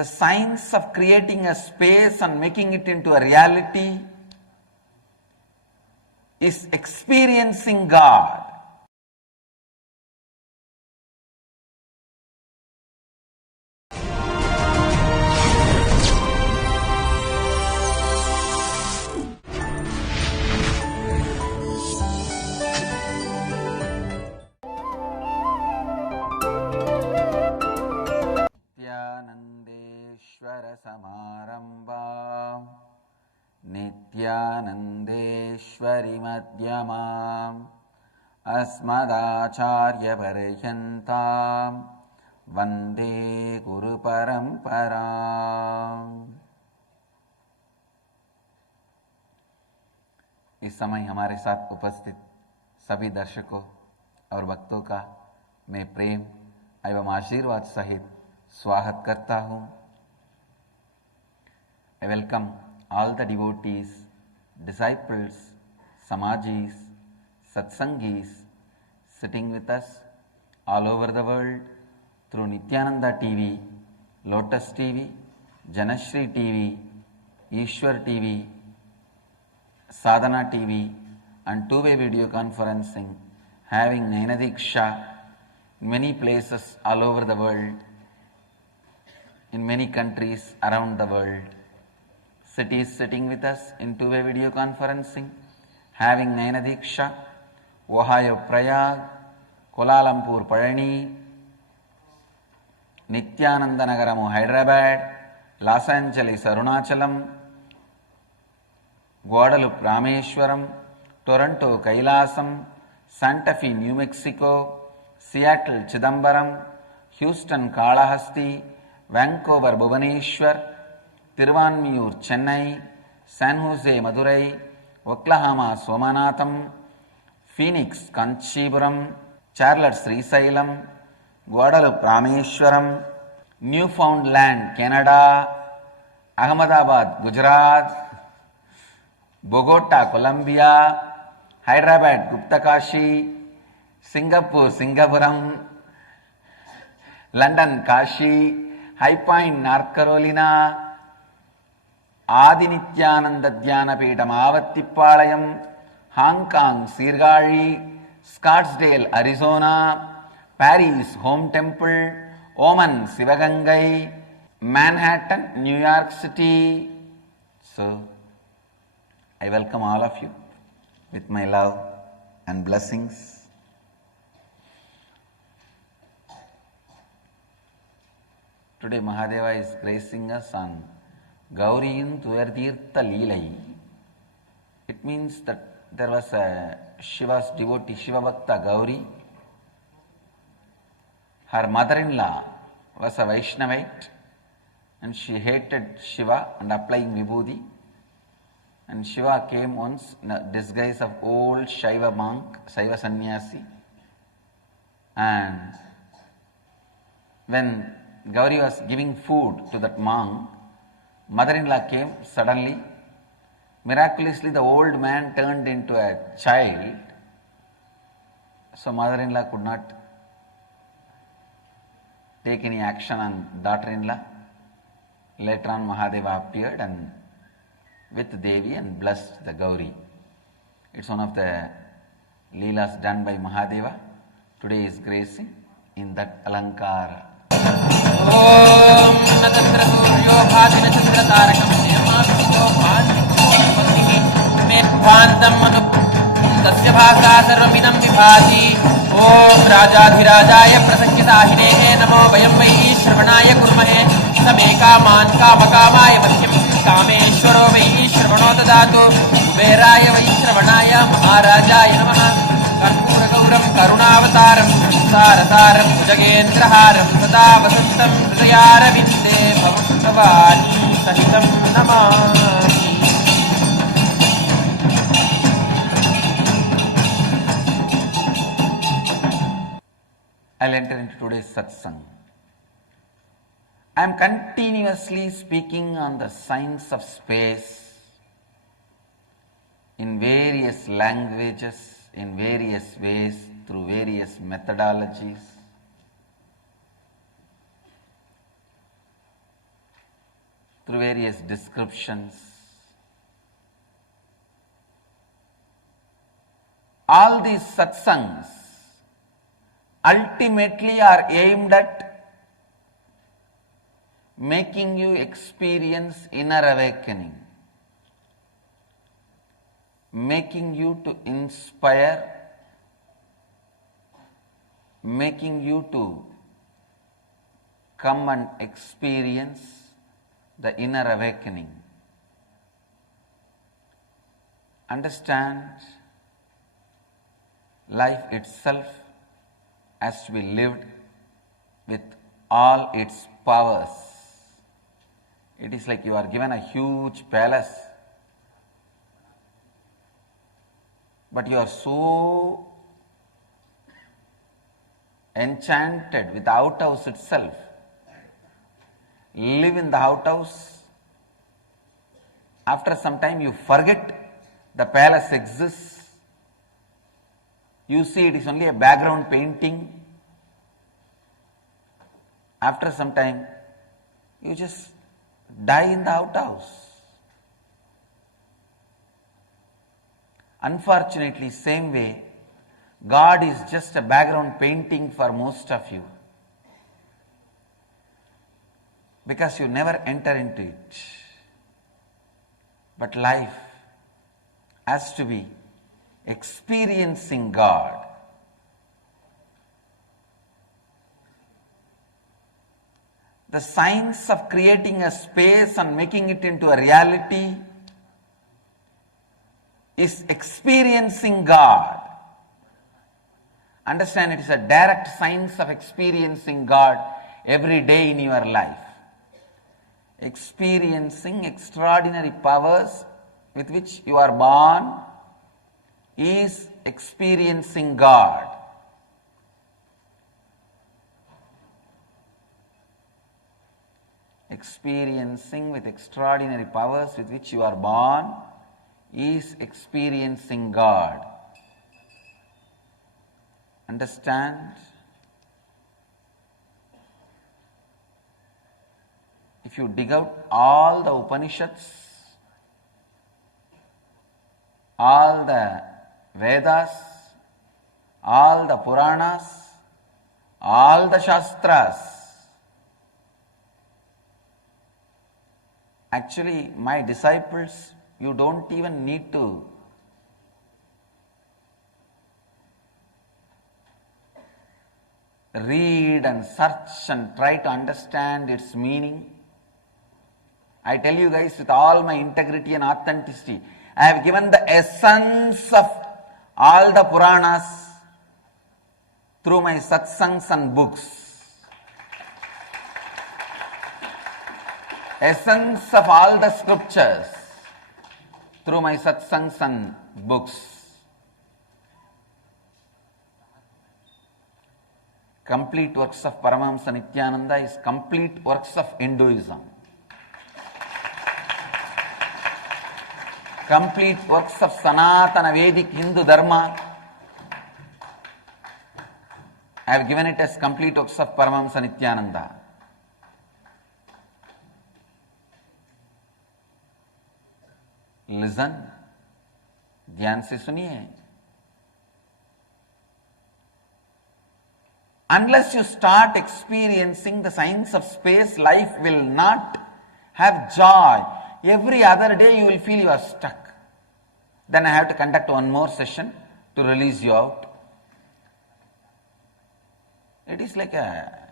The science of creating a space and making it into a reality is experiencing God. Samarambha Nithyanandeshwari Madhyamam Asmadacharya Paryantam Vande Guru Paramparam। इस समय हमारे साथ उपस्थित सभी दर्शकों और भक्तों का मैं प्रेम एवं आशीर्वाद सहित स्वागत करता हूँ। I welcome all the devotees, disciples, samajis, satsanghis sitting with us all over the world through Nithyananda TV, Lotus TV, Janashri TV, Ishwar TV, Sadhana TV and two-way video conferencing, having Nainadiksha in many places all over the world, in many countries around the world. Cities sitting with us in two-way video conferencing, having Nainadiksha, Ohio Prayag, Kuala Lumpur Palani, Nithyananda Nagaramu Hyderabad, Los Angeles Arunachalam, Guadalupe Rameshwaram, Toronto Kailasam, Santa Fe New Mexico, Seattle Chidambaram, Houston Kalahasti, Vancouver Bhubaneswar, Tiruvanmiyur Chennai, San Jose Madurai, Oklahoma Somanatham, Phoenix Kanchipuram, Charlotte Srisailam, Guadalupe Rameshwaram, Newfoundland Canada, Ahmedabad Gujarat, Bogota Colombia, Hyderabad Guptakashi, Singapore Singapuram, London Kashi, High Point North Carolina, Adi Nithyananda Dhyana Peetham Avattipalayam, Hong Kong Sirgali, Scottsdale Arizona, Paris Home Temple, Oman Sivagangai, Manhattan New York City. So, I welcome all of you with my love and blessings. Today Mahadeva is placing us on Gauriyin Tuyartirtha Leelai. It means that there was a Shiva's devotee, Shiva Bhakta Gauri. Her mother-in-law was a Vaishnavite and she hated Shiva and applying Vibhuti. And Shiva came once in a disguise of old Shaiva monk, Shaiva sannyasi. And when Gauri was giving food to that monk, mother-in-law came suddenly. Miraculously, the old man turned into a child. So mother-in-law could not take any action on daughter-in-law. Later on, Mahadeva appeared and with Devi and blessed the Gauri. It's one of the Leelas done by Mahadeva. Today is gracing in that Alankara. Om Natatra Suryo Bhadina Chandra Tarakam Nirmasito Bhadito Bhakti Medbhandam Manu Tasya Bhasa Sarvamidam Vibhati Om Rajadhirajaya Prasakitahine Namo Vayam Vai Shravanaya Kurmahe Sameka Man Kamakavaya Madhyam Kameshwaro Vai Shravano Dadatu Kuberaya Vai Shravanaya Maharajaya Namaha Karpura Gauram Karunavataram Sarasaram Bhujagendraharam Sada Vasantam Hridayarabinde Bhaktavani Sahitam Namami. I'll enter into today's satsang. I am continuously speaking on the science of space in various languages, in various ways, through various methodologies. through various descriptions. All these satsangs ultimately are aimed at making you experience inner awakening, making you to inspire, making you to come and experience the inner awakening. Understand, life itself has to be lived with all its powers. It is like you are given a huge palace, but you are so enchanted with the outhouse itself. Live in the outhouse. After some time you forget the palace exists. You see it is only a background painting. After some time you just die in the outhouse. Unfortunately, same way, God is just a background painting for most of you, because you never enter into it. But life has to be experiencing God. The science of creating a space and making it into a reality is experiencing God. Understand, it is a direct science of experiencing God every day in your life. Experiencing extraordinary powers with which you are born is experiencing God. Experiencing with extraordinary powers with which you are born is experiencing God. Understand? If you dig out all the Upanishads, all the Vedas, all the Puranas, all the Shastras, actually, my disciples, you don't even need to read and search and try to understand its meaning. I tell you guys with all my integrity and authenticity, I have given the essence of all the Puranas through my satsanghs and books. Essence of all the scriptures through my satsanghs and books. Complete works of Paramahamsa Nithyananda is complete works of Hinduism. Complete works of Sanatana Vedic Hindu Dharma, I have given it as complete works of Paramahamsa Nithyananda. Listen, ध्यान से सुनिए. Unless you start experiencing the science of space, life will not have joy. Every other day you will feel you are stuck. Then I have to conduct one more session to release you out. It is like a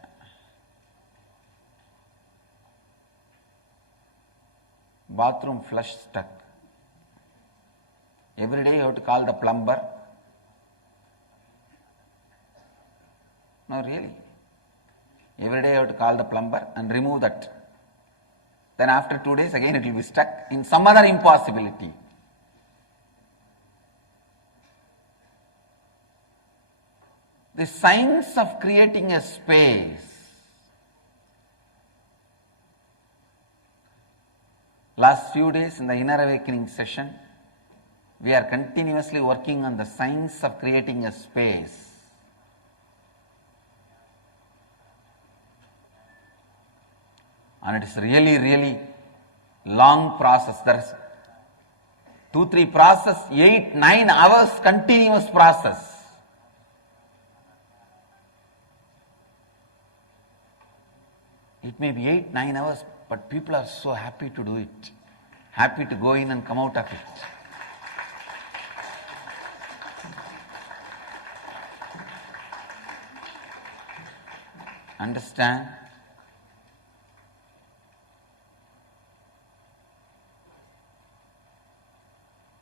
bathroom flush stuck. Every day you have to call the plumber. No, really. Every day you have to call the plumber and remove that. Then after 2 days again it will be stuck in some other impossibility. The science of creating a space. Last few days in the inner awakening session, we are continuously working on the science of creating a space. And it is really, really long process. There's 2-3 process, 8-9 hours continuous process. It may be 8-9 hours, but people are so happy to do it, happy to go in and come out of it. Understand?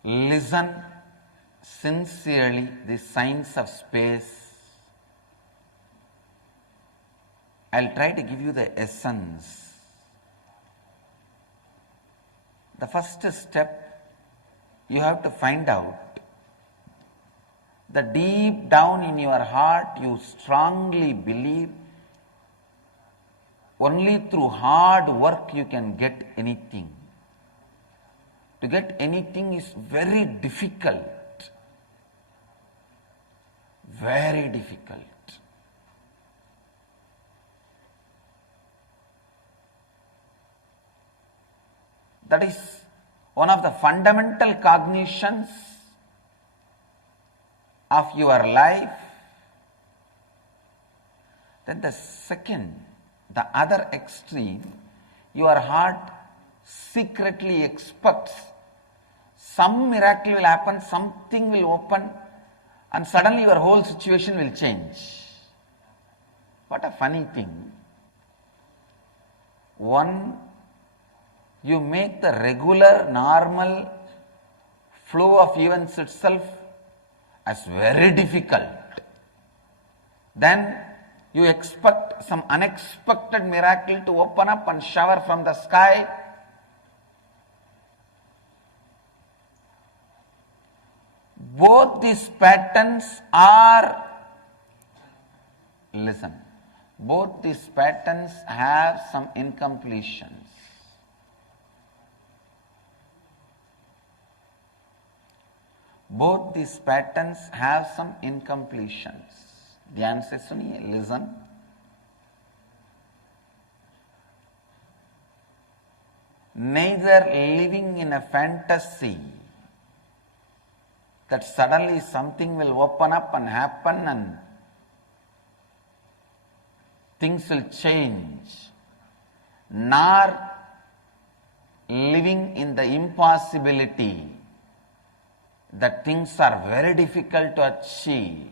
Listen sincerely the signs of space. I'll try to give you the essence. The first step, you have to find out that deep down in your heart you strongly believe only through hard work you can get anything. To get anything is very difficult. Very difficult. That is one of the fundamental cognitions of your life. Then the second, the other extreme, your heart secretly expects some miracle will happen, something will open, and suddenly your whole situation will change. What a funny thing. One, you make the regular, normal flow of events itself as very difficult. Then you expect some unexpected miracle to open up and shower from the sky. Both these patterns are, listen, both these patterns have some incompletions. Both these patterns have some incompletions. ध्यान से सुनिए, listen. Neither living in a fantasy that suddenly something will open up and happen and things will change, nor living in the impossibility that things are very difficult to achieve.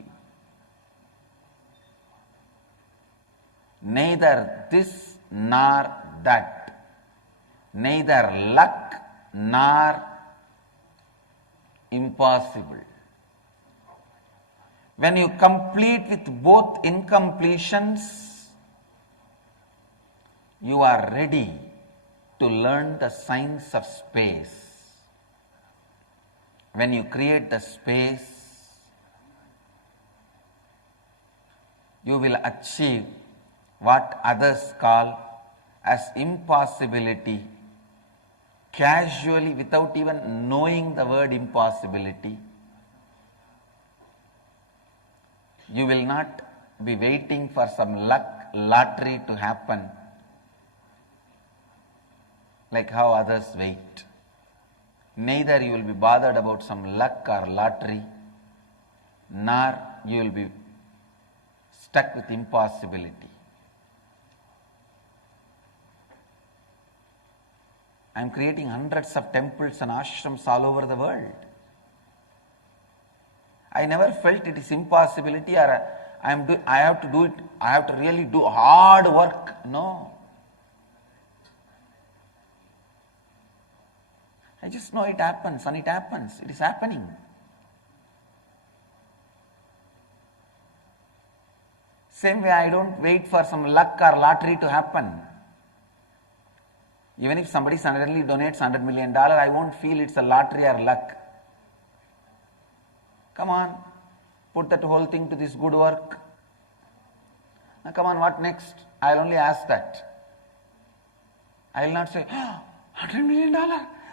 Neither this nor that, neither luck nor impossible. When you complete with both incompletions, you are ready to learn the science of space. When you create the space, you will achieve what others call as impossibility, casually, without even knowing the word impossibility. You will not be waiting for some luck, lottery to happen like how others wait. Neither you will be bothered about some luck or lottery, nor you will be stuck with impossibility. I am creating hundreds of temples and ashrams all over the world. I never felt it is impossibility or I have to do it, I have to really do hard work. No. I just know it happens and it happens. It is happening. Same way I don't wait for some luck or lottery to happen. Even if somebody suddenly donates $100 million, I won't feel it's a lottery or luck. Come on, put that whole thing to this good work. Now come on, what next? I'll only ask that. I will not say, oh, $100 million.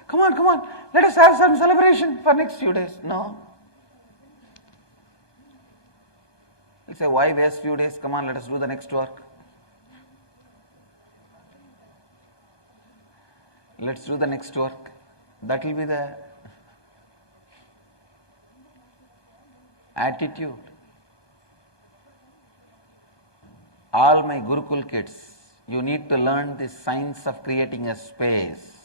Come on, let us have some celebration for next few days. No. He'll say, why waste few days? Come on, let us do the next work. let's do the next work. That will be the attitude. All my Gurukul kids, you need to learn the science of creating a space.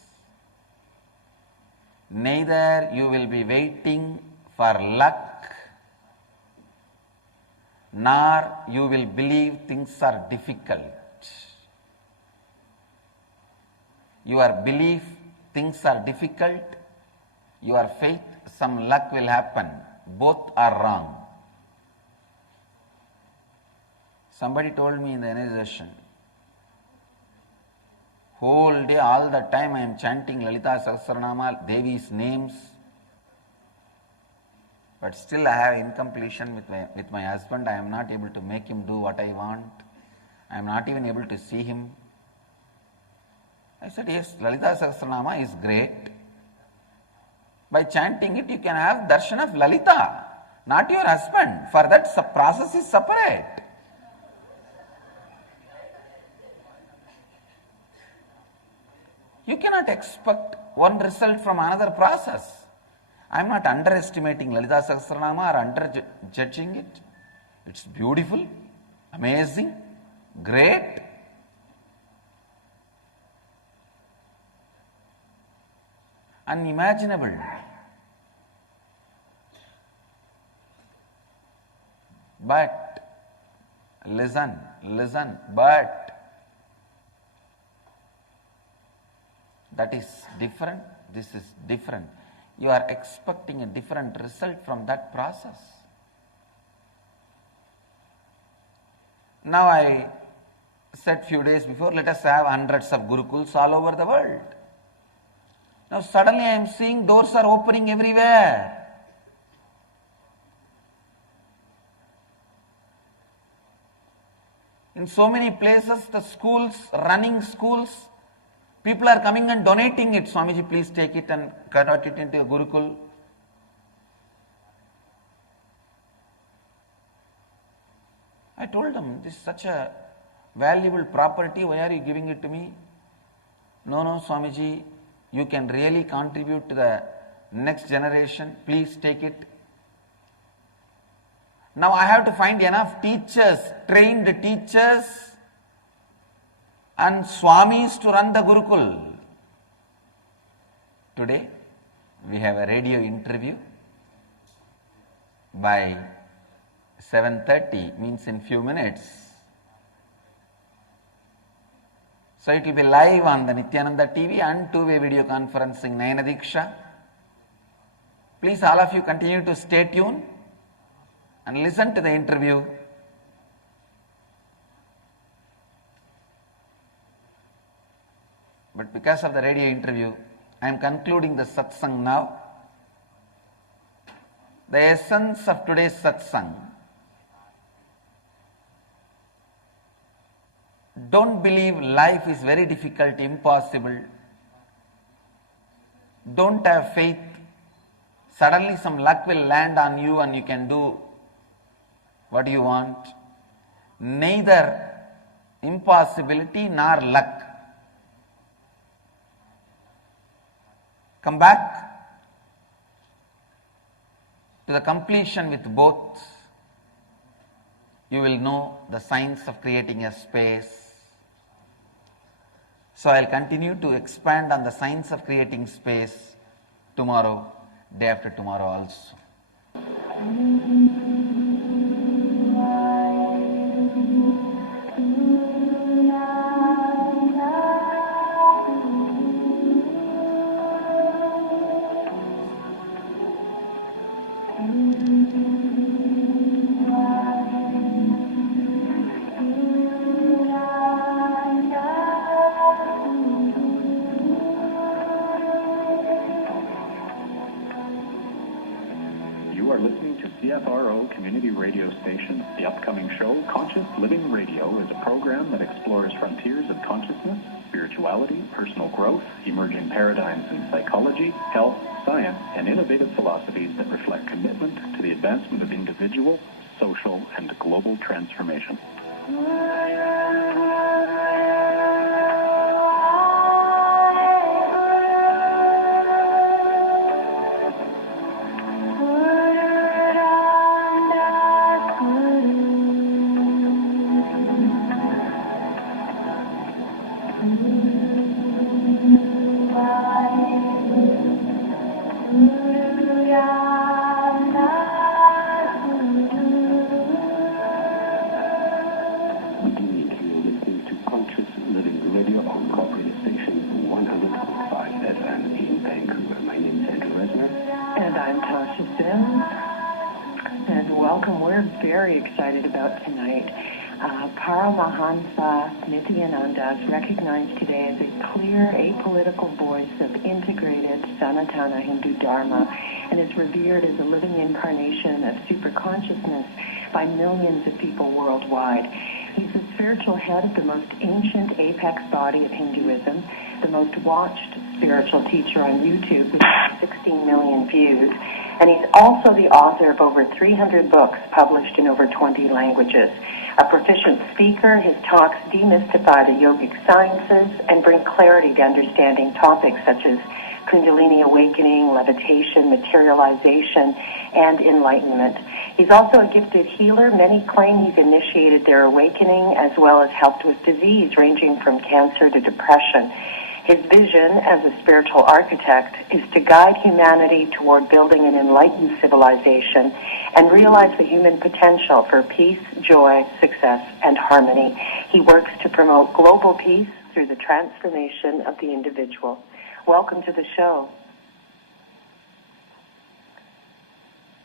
Neither you will be waiting for luck, nor you will believe things are difficult. Your belief things are difficult, your faith some luck will happen. Both are wrong. Somebody told me in the energy session, whole day, all the time I am chanting Lalita Sahasranama, Devi's names, but still I have incompletion with my husband. I am not able to make him do what I want. I am not even able to see him. I said, yes, Lalita Sahasranama is great. By chanting it, you can have darshan of Lalita, not your husband. For that, process is separate. You cannot expect one result from another process. I am not underestimating Lalita Sahasranama or under-judging it. It's beautiful, amazing, great. Unimaginable. But, listen, but that is different, this is different. You are expecting a different result from that process. Now I said few days before, let us have hundreds of Gurukuls all over the world. Now suddenly I am seeing doors are opening everywhere. In so many places, the schools, running schools, people are coming and donating it. Swamiji, please take it and convert it into a Gurukul. I told them, this is such a valuable property, why are you giving it to me? No, Swamiji, you can really contribute to the next generation, please take it. Now I have to find enough teachers, trained teachers and Swamis to run the Gurukul. Today, we have a radio interview by 7:30, means in few minutes. So it will be live on the Nithyananda TV and two-way video conferencing Nayana Diksha. Please all of you continue to stay tuned and listen to the interview. But because of the radio interview, I am concluding the satsang now. The essence of today's satsang. Don't believe life is very difficult, impossible. Don't have faith. Suddenly some luck will land on you and you can do what you want. Neither impossibility nor luck. Come back to the completion with both. You will know the science of creating a space. So I will continue to expand on the science of creating space tomorrow, day after tomorrow also. CFRO Community Radio Station. The upcoming show, Conscious Living Radio, is a program that explores frontiers of consciousness, spirituality, personal growth, emerging paradigms in psychology, health, science, and innovative philosophies that reflect commitment to the advancement of individual, social, and global transformation. consciousness, and welcome. We're very excited about tonight. Paramahamsa Nithyananda is recognized today as a clear, apolitical voice of integrated Sanatana Hindu Dharma and is revered as a living incarnation of superconsciousness by millions of people worldwide. He's the spiritual head of the most ancient apex body of Hinduism, the most watched spiritual teacher on YouTube with 16 million views, and he's also the author of over 300 books published in over 20 languages. A proficient speaker, his talks demystify the yogic sciences and bring clarity to understanding topics such as Kundalini awakening, levitation, materialization, and enlightenment. He's also a gifted healer. Many claim he's initiated their awakening as well as helped with disease ranging from cancer to depression. His vision as a spiritual architect is to guide humanity toward building an enlightened civilization and realize the human potential for peace, joy, success, and harmony. He works to promote global peace through the transformation of the individual. Welcome to the show.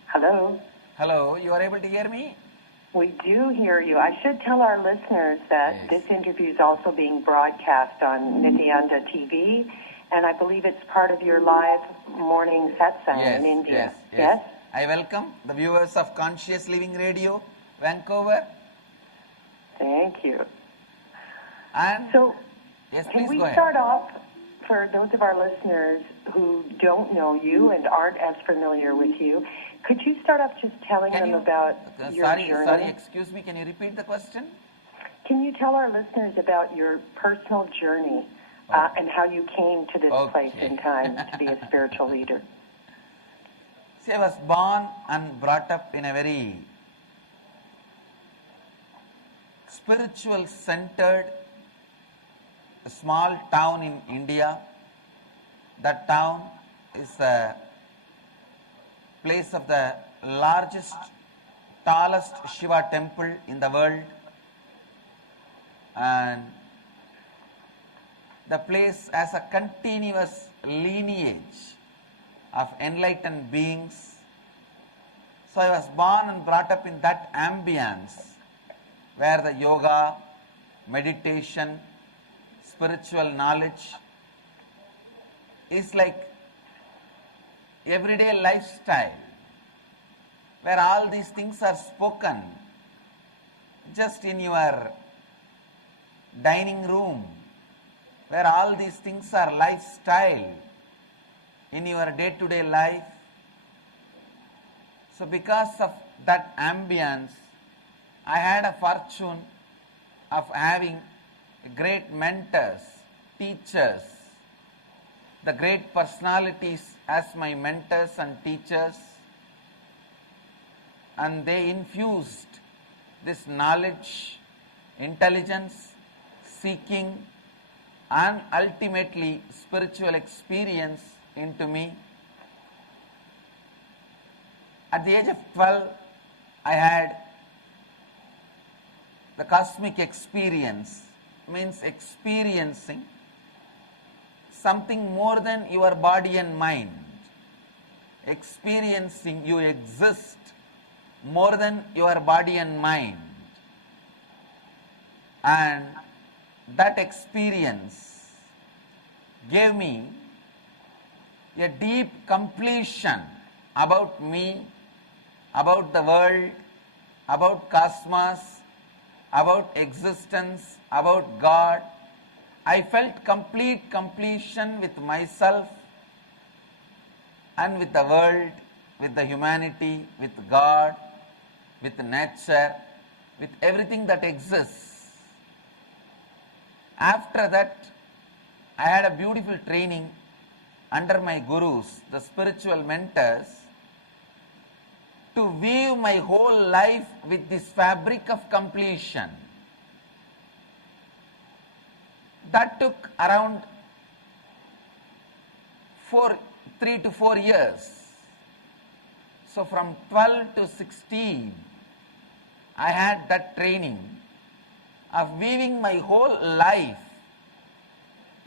Hello? Hello, you are able to hear me? We do hear you. I should tell our listeners that this interview is also being broadcast on Nithyananda TV, and I believe it's part of your live morning satsang in India. Yes? I welcome the viewers of Conscious Living Radio, Vancouver. Thank you. And so, yes, can we go ahead. start off, for those of our listeners who don't know you and aren't as familiar with you, could you start off just telling them about your journey? Sorry, excuse me, can you repeat the question? Can you tell our listeners about your personal journey and how you came to this place in time to be a spiritual leader? See, I was born and brought up in a very spiritual-centered small town in India. That town is a place of the largest, tallest Shiva temple in the world, and the place has a continuous lineage of enlightened beings. So I was born and brought up in that ambience where the yoga, meditation, spiritual knowledge is like everyday lifestyle, where all these things are spoken just in your dining room, where all these things are lifestyle in your day-to-day life. So because of that ambience, I had a fortune of having great mentors, teachers, the great personalities as my mentors and teachers, and they infused this knowledge, intelligence, seeking, and ultimately spiritual experience into me. At the age of 12, I had the cosmic experience, means experiencing something more than your body and mind, experiencing you exist more than your body and mind, and that experience gave me a deep completion about me, about the world, about cosmos, about existence, about God. I felt complete completion with myself and with the world, with the humanity, with God, with nature, with everything that exists. After that, I had a beautiful training under my gurus, the spiritual mentors, to weave my whole life with this fabric of completion. That took around 3 to 4 years. So from 12 to 16, I had that training of weaving my whole life,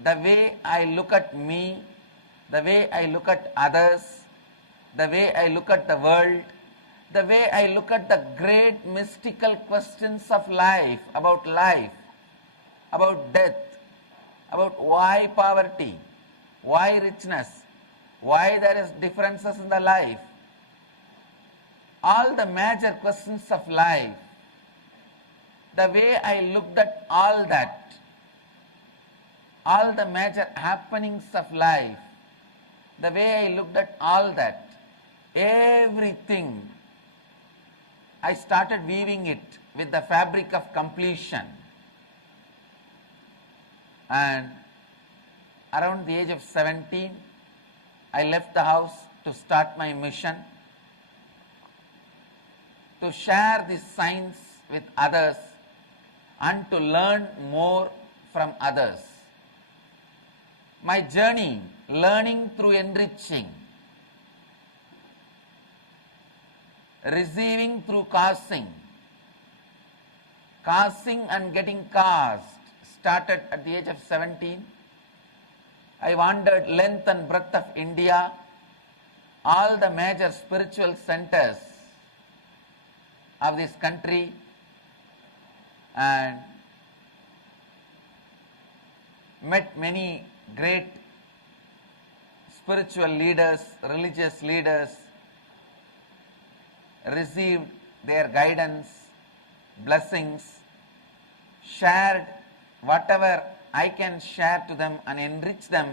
the way I look at me, the way I look at others, the way I look at the world, the way I look at the great mystical questions of life, about death, about why poverty, why richness, why there is differences in the life, all the major questions of life, the way I looked at all that, all the major happenings of life, the way I looked at all that, everything, I started weaving it with the fabric of completion. And around the age of 17, I left the house to start my mission, to share this science with others and to learn more from others. My journey, learning through enriching, receiving through causing and getting caused, started at the age of 17. I wandered length and breadth of India, all the major spiritual centers of this country, and met many great spiritual leaders, religious leaders, received their guidance, blessings, shared whatever I can share to them and enrich them.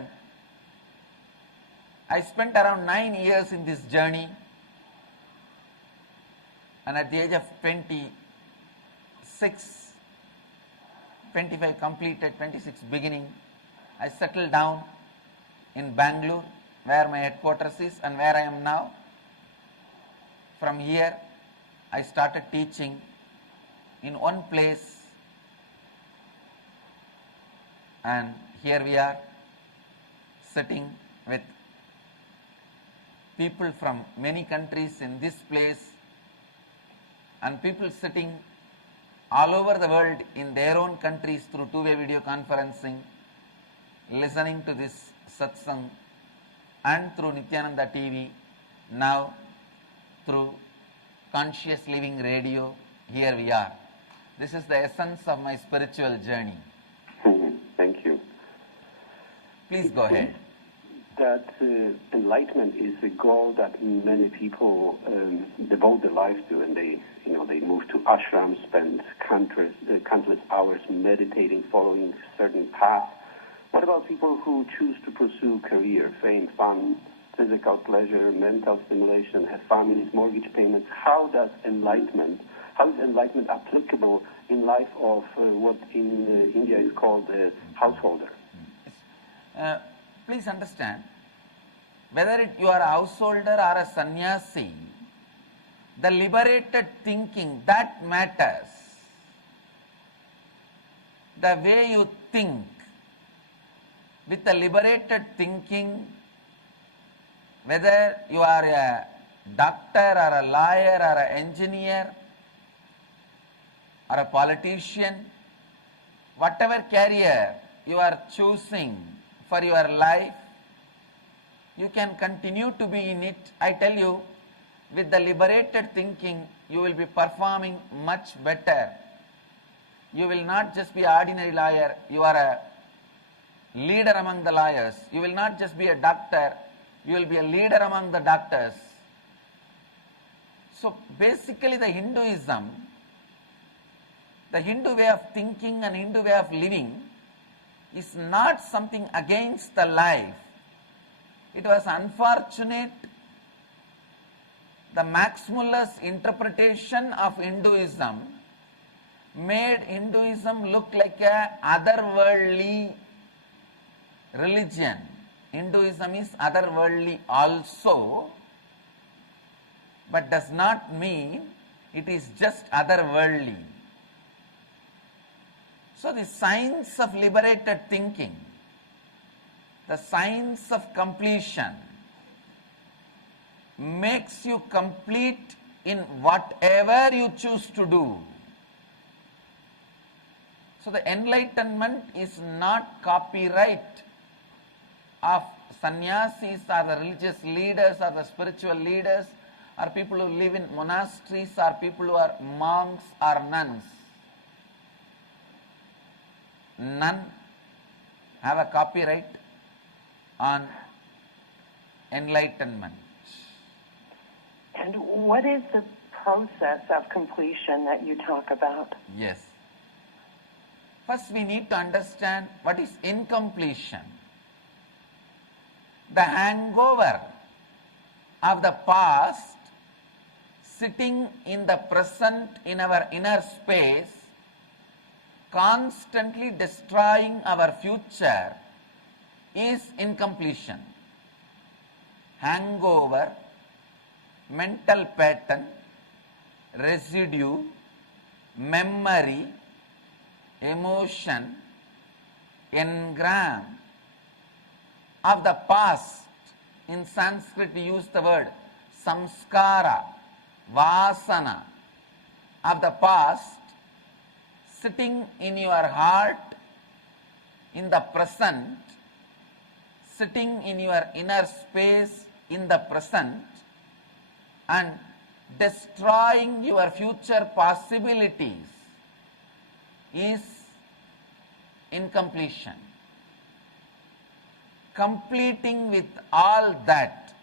I spent around 9 years in this journey, and at the age of 25 completed, 26 beginning, I settled down in Bangalore, where my headquarters is and where I am now. From here, I started teaching in one place, and here we are sitting with people from many countries in this place, and people sitting all over the world in their own countries through two-way video conferencing, listening to this satsang, and through Nithyananda TV, now through Conscious Living Radio. Here we are. This is the essence of my spiritual journey. Thank you. Please go ahead. That enlightenment is a goal that many people devote their lives to, and they move to ashrams, spend countless hours meditating, following a certain path. What about people who choose to pursue career, fame, fun, physical pleasure, mental stimulation, have families, mortgage payments? How is enlightenment applicable in life of what in India is called a householder? Please understand, whether you are a householder or a sannyasi, the liberated thinking, that matters. The way you think, with the liberated thinking, whether you are a doctor or a lawyer or an engineer or a politician, whatever career you are choosing for your life, you can continue to be in it. I tell you, with the liberated thinking, you will be performing much better. You will not just be an ordinary lawyer, you are a leader among the lawyers. You will not just be a doctor, you will be a leader among the doctors. So basically the Hinduism, the Hindu way of thinking and Hindu way of living is not something against the life. It was unfortunate, the Max Muller's interpretation of Hinduism made Hinduism look like a otherworldly religion. Hinduism is otherworldly also, but does not mean it is just otherworldly. So the science of liberated thinking, the science of completion, makes you complete in whatever you choose to do. So the enlightenment is not copyright of sannyasis or the religious leaders or the spiritual leaders, or people who live in monasteries, or people who are monks or nuns. None have a copyright on enlightenment. And what is the process of completion that you talk about? Yes. First we need to understand what is incompletion. The hangover of the past sitting in the present in our inner space, constantly destroying our future, is incompletion. Hangover, mental pattern, residue, memory, emotion, engram of the past. In Sanskrit we use the word samskara, vasana of the past, sitting in your heart in the present, sitting in your inner space in the present, and destroying your future possibilities, is incompletion. Completing with all that,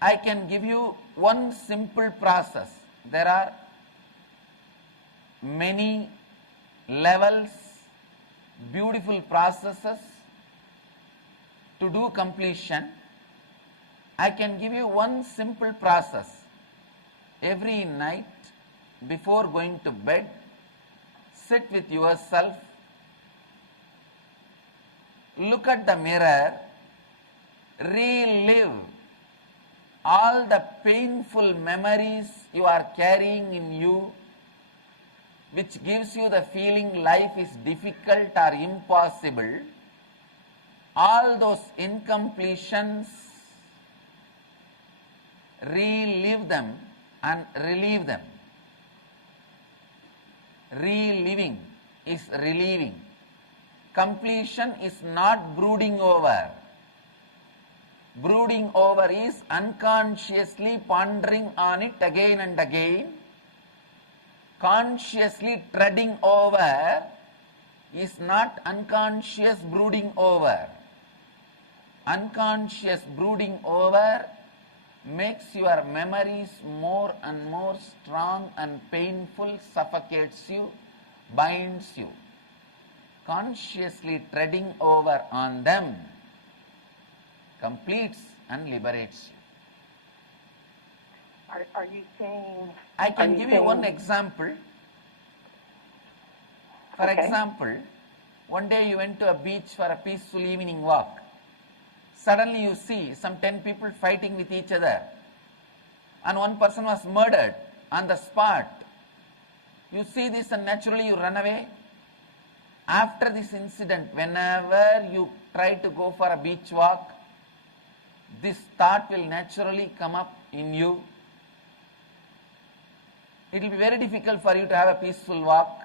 I can give you one simple process. There are many levels, beautiful processes to do completion. I can give you one simple process. Every night before going to bed, sit with yourself, look at the mirror, relive all the painful memories you are carrying in you, which gives you the feeling life is difficult or impossible. All those incompletions, relive them and relieve them. Reliving is relieving. Completion is not brooding over. Brooding over is unconsciously pondering on it again and again. Consciously treading over is not unconscious brooding over. Unconscious brooding over makes your memories more and more strong and painful, suffocates you, binds you. Consciously treading over on them completes and liberates you. Are you saying... I can give you one example. For example, one day you went to a beach for a peaceful evening walk. Suddenly you see some 10 people fighting with each other, and one person was murdered on the spot. You see this and naturally you run away. After this incident, whenever you try to go for a beach walk, this thought will naturally come up in you. It will be very difficult for you to have a peaceful walk.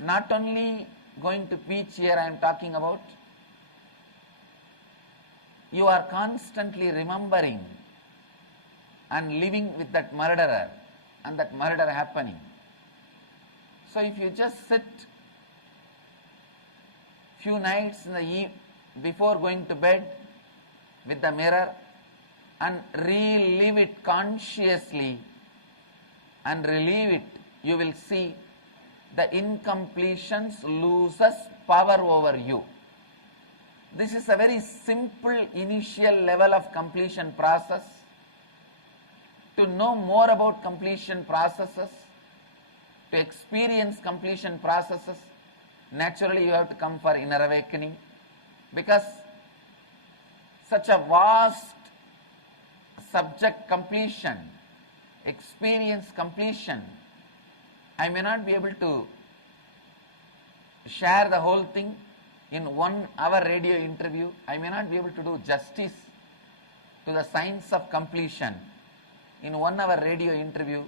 Not only going to beach here I am talking about, you are constantly remembering and living with that murderer and that murder happening. So if you just sit few nights in the before going to bed with the mirror and relive it consciously and relieve it, you will see the incompletions loses power over you. This is a very simple initial level of completion process. To know more about completion processes, to experience completion processes, naturally you have to come for inner awakening, because such a vast subject completion, experience completion, I may not be able to share the whole thing in 1 hour radio interview. I may not be able to do justice to the science of completion in 1 hour radio interview,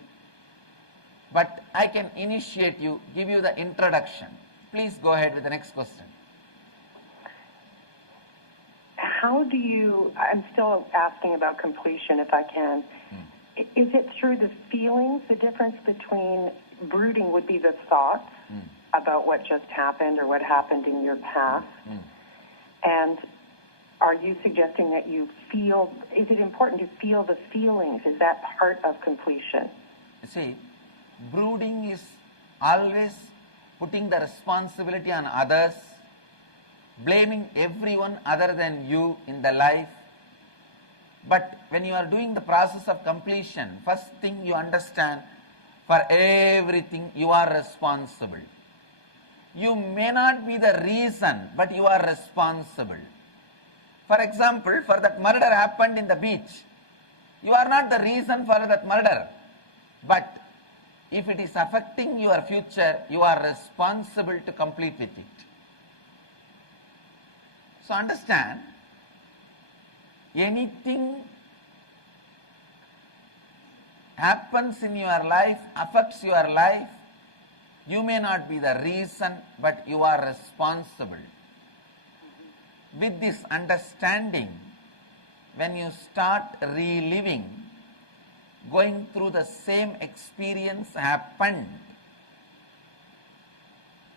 but I can initiate you, give you the introduction. Please go ahead with the next question. how do you, I'm still asking about completion if I can. Is it through the feelings, the difference between brooding would be the thoughts about what just happened or what happened in your past? And are you suggesting that you feel, is it important to feel the feelings? Is that part of completion? See, brooding is always putting the responsibility on others, blaming everyone other than you in the life. But when you are doing the process of completion, first thing you understand, for everything you are responsible. You may not be the reason, but you are responsible. For example, for that murder happened in the beach, you are not the reason for that murder. But if it is affecting your future, you are responsible to complete with it. So understand, anything happens in your life, affects your life, you may not be the reason, but you are responsible. With this understanding, when you start reliving, going through the same experience happened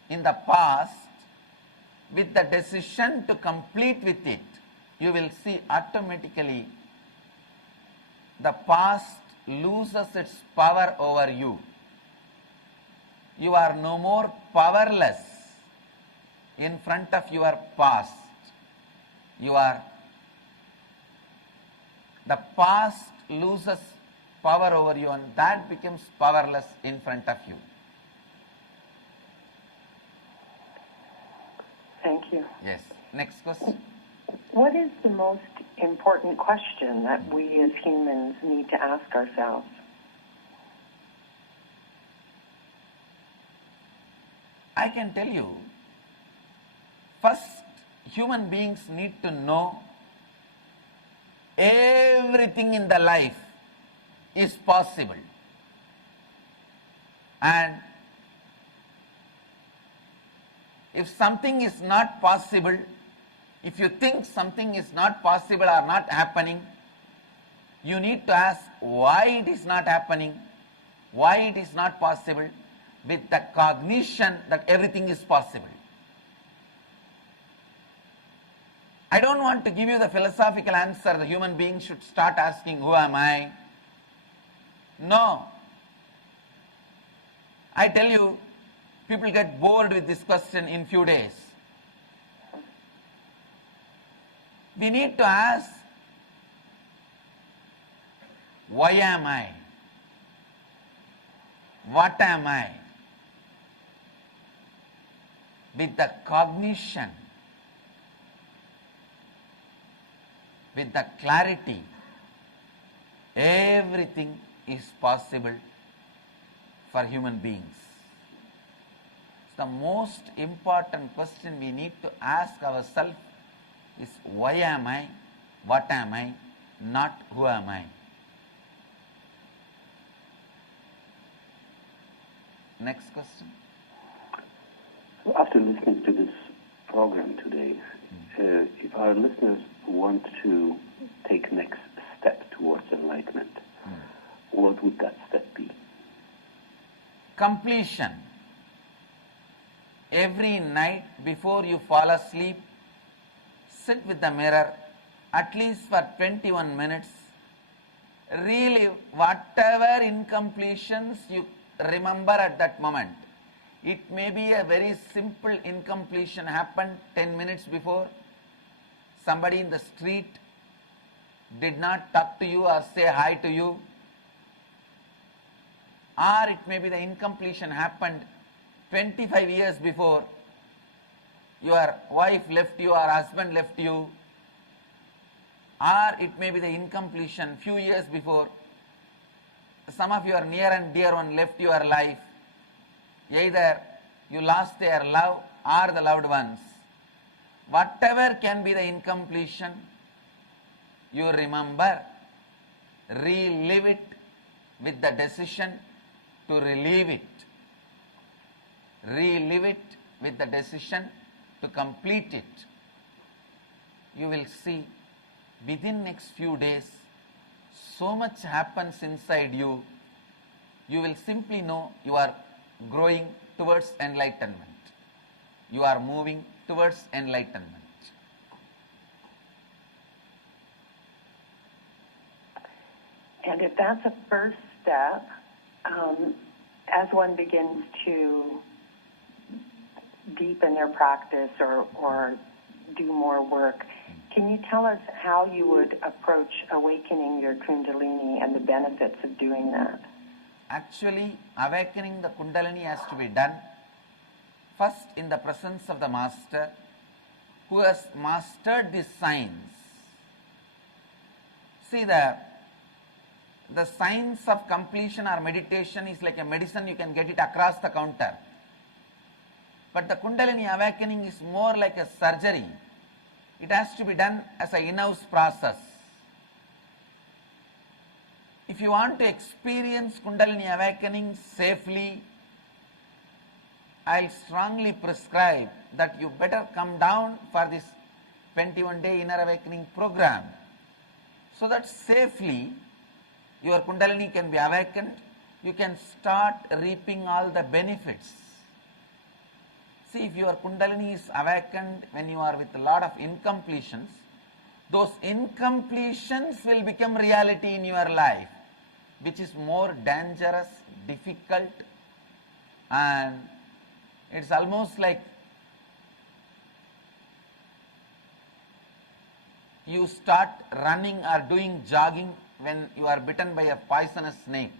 in the past, with the decision to complete with it, you will see automatically the past loses its power over you. You are no more powerless in front of your past. The past loses power over you and that becomes powerless in front of you. Thank you. Yes. Next question. What is the most important question that we as humans need to ask ourselves? I can tell you, first, human beings need to know everything in the life is possible. And if something is not possible, if you think something is not possible or not happening, you need to ask why it is not happening, why it is not possible, with the cognition that everything is possible. I don't want to give you the philosophical answer, the human being should start asking, who am I? No. I tell you, people get bored with this question in few days. We need to ask, why am I? What am I? With the cognition, with the clarity, everything is possible for human beings. The most important question we need to ask ourselves is, why am I, what am I, not who am I. Next question. After listening to this program today, if our listeners want to take next step towards enlightenment, what would that step be? Completion. Every night before you fall asleep, sit with the mirror at least for 21 minutes. Relive whatever incompletions you remember at that moment. It may be a very simple incompletion happened 10 minutes before. Somebody in the street did not talk to you or say hi to you. Or it may be the incompletion happened 25 years before. Your wife left you or husband left you. Or it may be the incompletion few years before. Some of your near and dear one left your life. Either you lost their love or the loved ones. Whatever can be the incompletion, you remember, relive it with the decision to relieve it. Relive it with the decision to complete it. You will see within next few days, so much happens inside you, you will simply know you are growing towards enlightenment. You are moving towards enlightenment. And if that's a first step, as one begins to deepen their practice or do more work, can you tell us how you would approach awakening your Kundalini and the benefits of doing that? Actually, awakening the Kundalini has to be done first in the presence of the Master who has mastered this science. See, the science of completion or meditation is like a medicine, you can get it across the counter. But the Kundalini awakening is more like a surgery. It has to be done as an in-house process. If you want to experience Kundalini awakening safely, I'll strongly prescribe that you better come down for this 21-day inner awakening program, so that safely your Kundalini can be awakened, you can start reaping all the benefits. See, if your Kundalini is awakened when you are with a lot of incompletions, those incompletions will become reality in your life, which is more dangerous, difficult, and it's almost like you start running or doing jogging when you are bitten by a poisonous snake.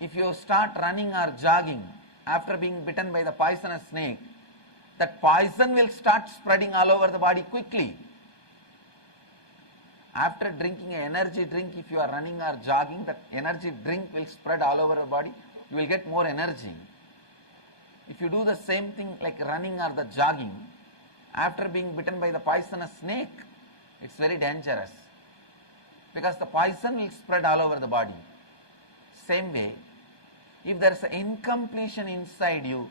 If you start running or jogging after being bitten by the poisonous snake, that poison will start spreading all over the body quickly. After drinking an energy drink, if you are running or jogging, that energy drink will spread all over the body. You will get more energy. If you do the same thing like running or the jogging, after being bitten by the poisonous snake, it's very dangerous, because the poison will spread all over the body. Same way, if there is an incompletion inside you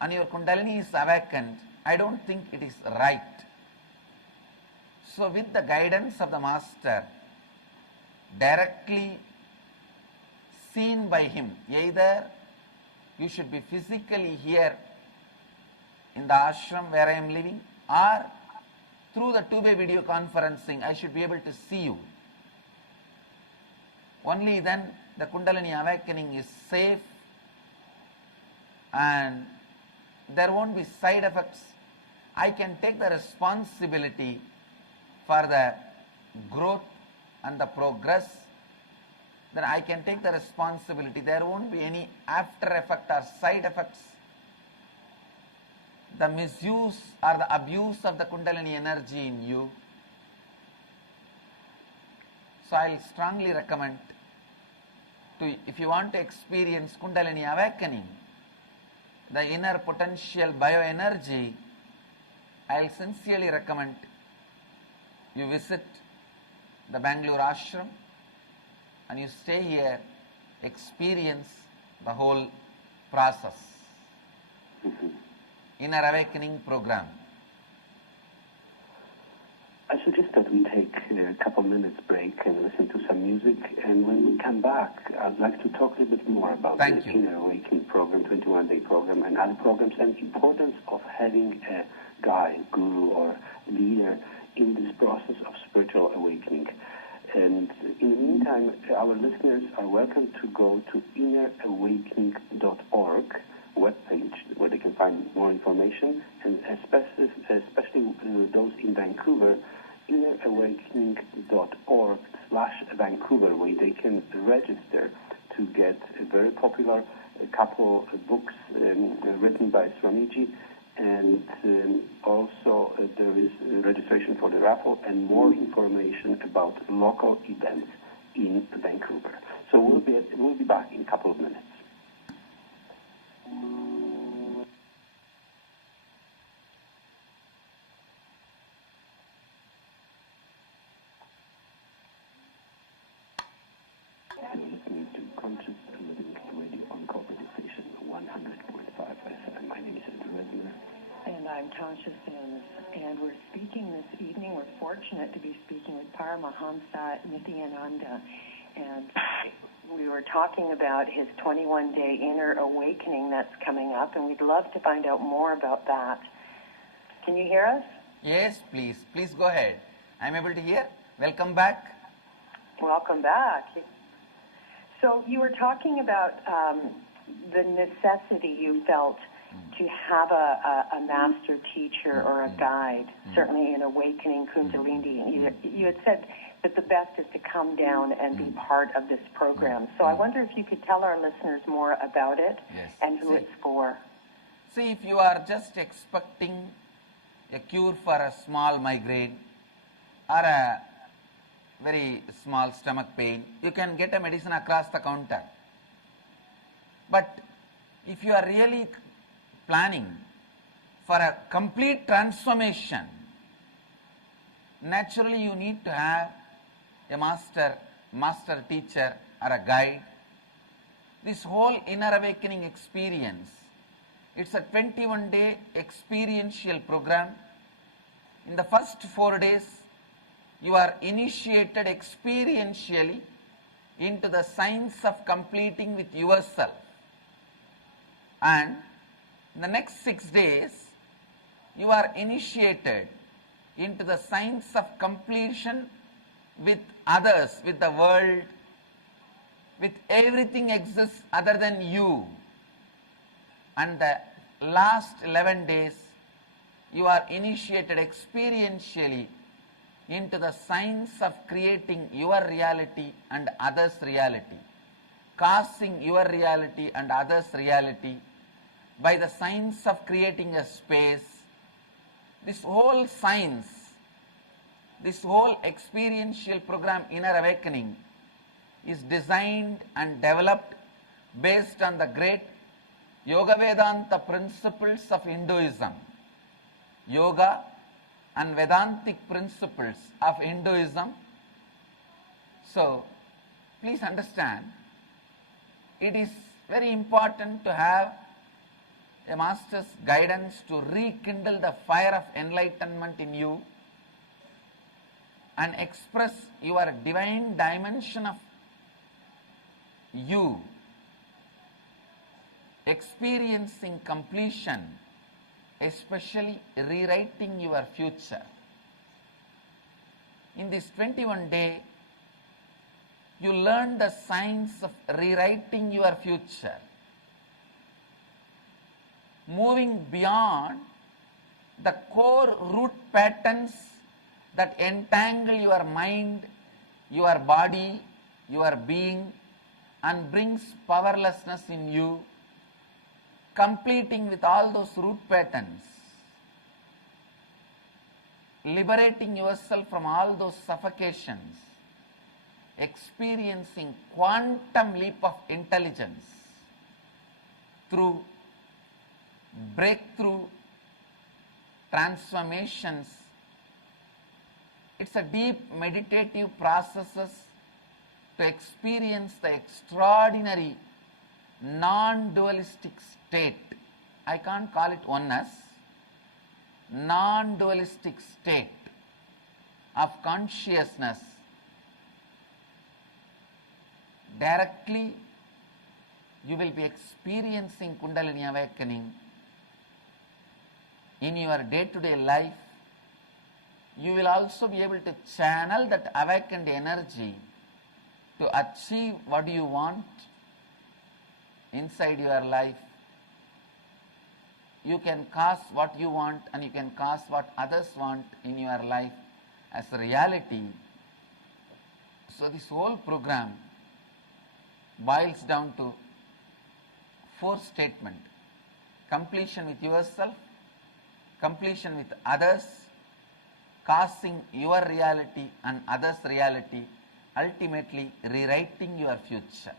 and your Kundalini is awakened, I don't think it is right. So with the guidance of the Master, directly seen by him, either you should be physically here in the ashram where I am living, or through the two-way video conferencing, I should be able to see you. Only then the Kundalini awakening is safe and there won't be side effects. I can take the responsibility for the growth and the progress. Then I can take the responsibility. There won't be any after effect or side effects. The misuse or the abuse of the Kundalini energy in you. So I'll strongly recommend to, if you want to experience Kundalini awakening, the inner potential bioenergy, I'll sincerely recommend you visit the Bangalore ashram and you stay here, experience the whole process. Inner awakening program. I suggest that we take a couple minutes break and listen to some music, and when we come back, I'd like to talk a little bit more about the Inner Awakening program, 21-day program, and other programs, and the importance of having a guide, guru, or leader in this process of spiritual awakening. And in the meantime, our listeners are welcome to go to innerawakening.org webpage where they can find more information, and especially those in Vancouver, innerawakening.org/Vancouver, where they can register to get a very popular couple of books written by Swamiji, and also there is registration for the raffle and more information about local events in Vancouver. So we'll be back in a couple of minutes. You're listening to Conscious Living Radio on Corporate Station 100.5 FM. My name is Resner. And I'm I'm Tasha Sims, and we're speaking this evening. We're fortunate to be speaking with Paramahamsa Nithyananda, and we were talking about his 21-day inner awakening that's coming up, and we'd love to find out more about that. Can you hear us? Yes, please. Please go ahead. I'm able to hear. Welcome back. Welcome back. So you were talking about the necessity you felt to have a master teacher or a guide, certainly in awakening Kundalini. You had said that the best is to come down and be part of this program. So I wonder if you could tell our listeners more about it and who it's for. See, if you are just expecting a cure for a small migraine or a very small stomach pain, you can get a medicine across the counter. But if you are really planning for a complete transformation, naturally you need to have a master teacher or a guide. This whole inner awakening experience, it's a 21-day experiential program. In the first 4 days, you are initiated experientially into the science of completing with yourself. And in the next 6 days, you are initiated into the science of completion with others, with the world, with everything exists other than you. And the last 11 days, you are initiated experientially into the science of creating your reality and others' reality, causing your reality and others' reality by the science of creating a space. This whole science, this whole experiential program, Inner Awakening, is designed and developed based on the great Yoga Vedanta principles of Hinduism. Yoga and Vedantic principles of Hinduism. So, please understand, it is very important to have a master's guidance to rekindle the fire of enlightenment in you and express your divine dimension of you, experiencing completion, especially rewriting your future. In this 21-day, you learn the science of rewriting your future, moving beyond the core root patterns that entangle your mind, your body, your being, and brings powerlessness in you, completing with all those root patterns, liberating yourself from all those suffocations, experiencing quantum leap of intelligence through breakthrough transformations. It's a deep meditative processes to experience the extraordinary non-dualistic state. I can't call it oneness. Non-dualistic state of consciousness. Directly, you will be experiencing Kundalini awakening in your day-to-day life. You will also be able to channel that awakened energy to achieve what you want inside your life. You can cause what you want and you can cause what others want in your life as a reality. So this whole program boils down to 4 statements: completion with yourself, completion with others, causing your reality and others' reality, ultimately rewriting your future.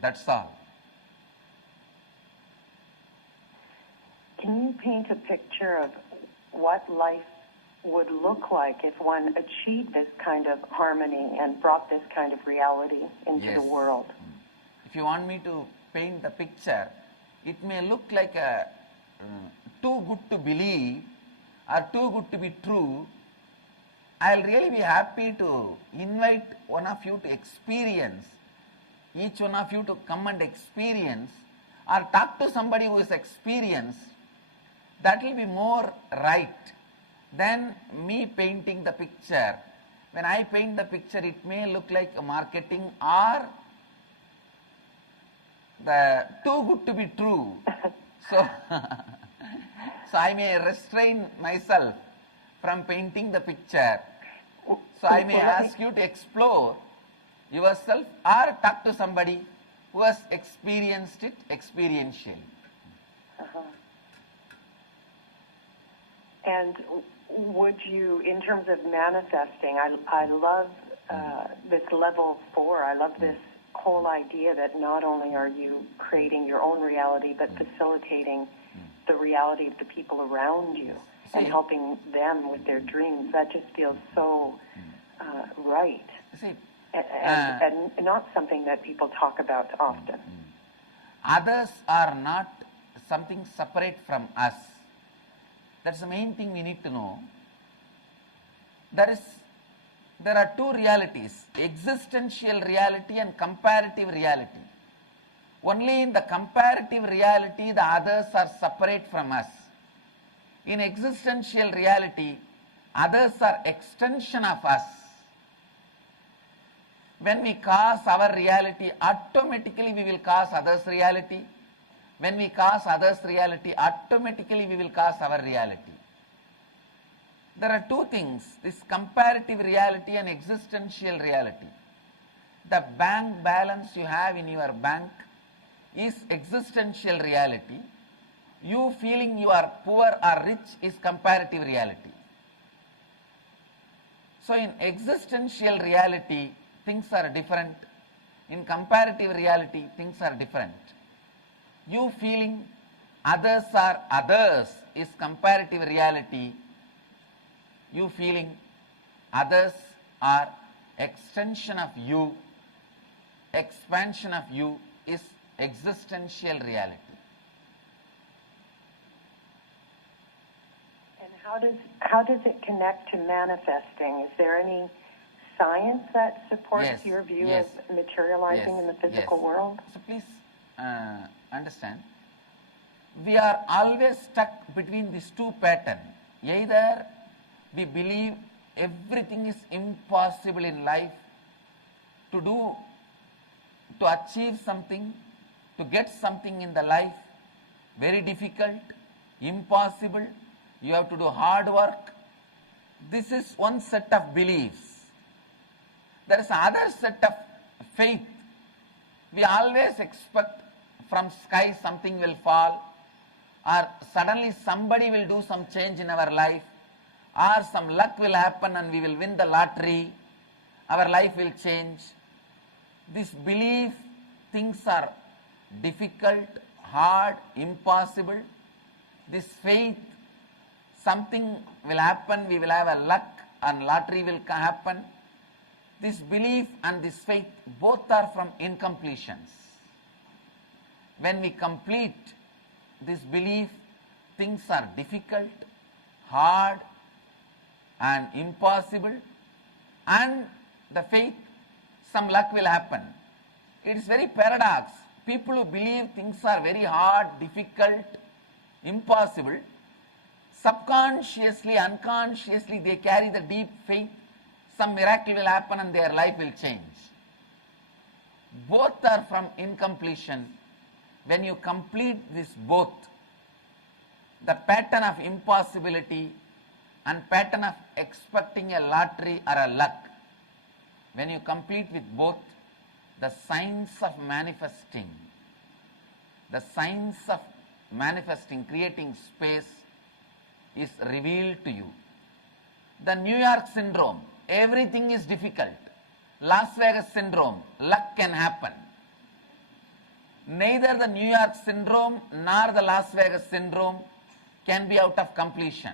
That's all. Can you paint a picture of what life would look like if one achieved this kind of harmony and brought this kind of reality into the world? If you want me to paint the picture, it may look like a too good to believe or too good to be true, I'll really be happy to invite one of you to experience, each one of you to come and experience or talk to somebody who is experienced. That will be more right than me painting the picture. When I paint the picture, it may look like a marketing or the too good to be true. So, so I may restrain myself from painting the picture. So I may ask you to explore yourself or talk to somebody who has experienced it experientially. And would you, in terms of manifesting, I love this level 4. I love this whole idea that not only are you creating your own reality, but facilitating the reality of the people around you and helping them with their dreams. That just feels so right. And not something that people talk about often. Others are not something separate from us. That's the main thing we need to know. There are two realities, existential reality and comparative reality. Only in the comparative reality the others are separate from us. In existential reality, others are extension of us. When we cause our reality, automatically we will cause others' reality. When we cause others' reality, automatically we will cause our reality. There are two things, this comparative reality and existential reality. The bank balance you have in your bank is existential reality. You feeling you are poor or rich is comparative reality. So in existential reality, things are different. In comparative reality, things are different. You feeling others are others is comparative reality. You feeling others are extension of you, expansion of you is existential reality. And how does it connect to manifesting? Is there any science that supports your view of materializing in the physical world? So please understand, we are always stuck between these two patterns. Either we believe everything is impossible in life, to do, to achieve something, to get something in the life, very difficult, impossible, you have to do hard work. This is one set of beliefs. There is another set of faith. We always expect from sky something will fall, or suddenly somebody will do some change in our life, or some luck will happen and we will win the lottery, our life will change. This belief, things are difficult, hard, impossible. This faith, something will happen, we will have a luck and lottery will happen. This belief and this faith both are from incompletions. When we complete this belief, things are difficult, hard and impossible, and the faith, some luck will happen. It is very paradox. People who believe things are very hard, difficult, impossible, subconsciously, unconsciously they carry the deep faith, some miracle will happen and their life will change. Both are from incompletion. When you complete this both, the pattern of impossibility and pattern of expecting a lottery or a luck, when you complete with both, the science of manifesting, creating space is revealed to you. The New York syndrome, everything is difficult. Las Vegas syndrome, luck can happen. Neither the New York syndrome nor the Las Vegas syndrome can be out of completion.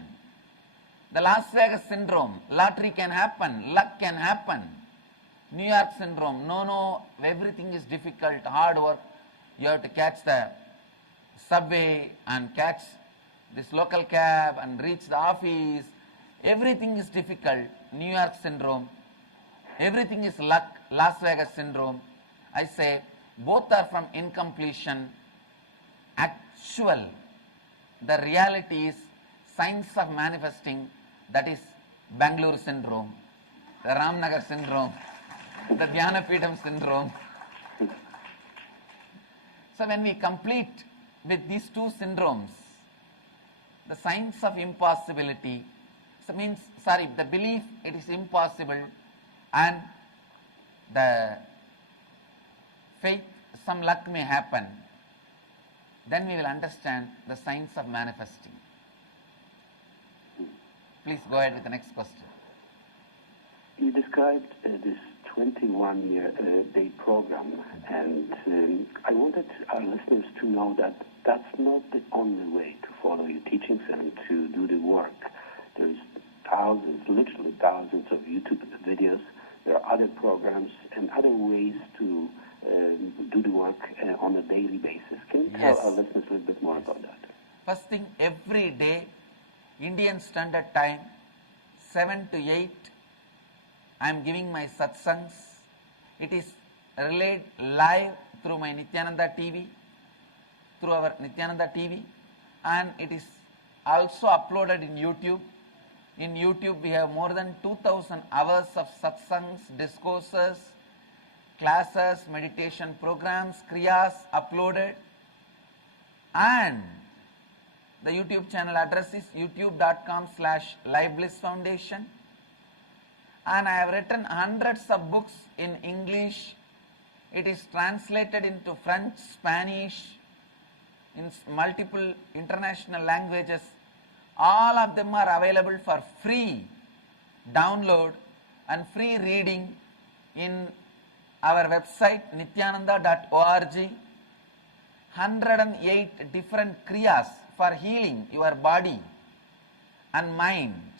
The Las Vegas syndrome, lottery can happen, luck can happen. New York syndrome, no, everything is difficult, hard work. You have to catch the subway and catch this local cab and reach the office. Everything is difficult. New York syndrome. Everything is luck. Las Vegas syndrome. I say both are from incompletion. Actual, the reality is science of manifesting, that is Bangalore syndrome, the Ramnagar syndrome, the Dhyanapeetham syndrome. So when we complete with these two syndromes, the science of impossibility, so means, the belief it is impossible, and the faith some luck may happen, then we will understand the science of manifesting. Please go ahead with the next question. You described this 21-day program, and I wanted our listeners to know that that's not the only way to follow your teachings and to do the work. There's thousands, literally thousands of YouTube videos. There are other programs and other ways to do the work on a daily basis. Can you tell our listeners a little bit more about that? First thing, every day, Indian Standard Time, 7 to 8, I am giving my satsangs. It is relayed live through my Nithyananda TV, through our Nithyananda TV, and it is also uploaded in YouTube. In YouTube, we have more than 2,000 hours of satsangs, discourses, classes, meditation programs, kriyas uploaded, and the YouTube channel address is youtube.com/LiveBlissFoundation, and I have written hundreds of books in English. It is translated into French, Spanish, in multiple international languages. All of them are available for free download and free reading in our website nithyananda.org. 108 different kriyas for healing your body and mind.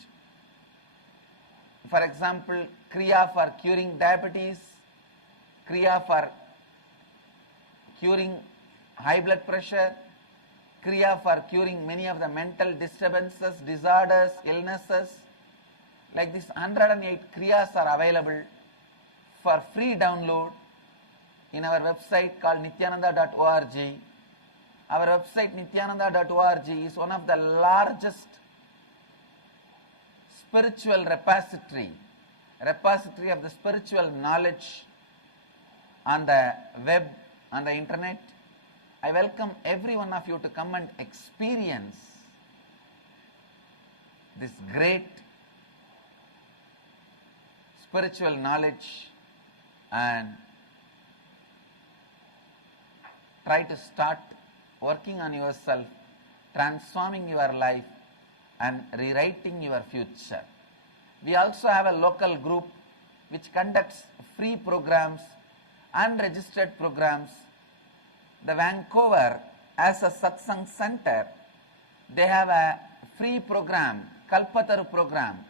For example, kriya for curing diabetes, kriya for curing high blood pressure, kriya for curing many of the mental disturbances, disorders, illnesses. Like this, 108 kriyas are available for free download in our website called nithyananda.org. Our website nithyananda.org is one of the largest spiritual repository of the spiritual knowledge on the web, on the internet. I welcome every one of you to come and experience this great spiritual knowledge and try to start working on yourself, transforming your life and rewriting your future. We also have a local group which conducts free programs, unregistered programs. The Vancouver, as a satsang center, they have a free program, Kalpataru program,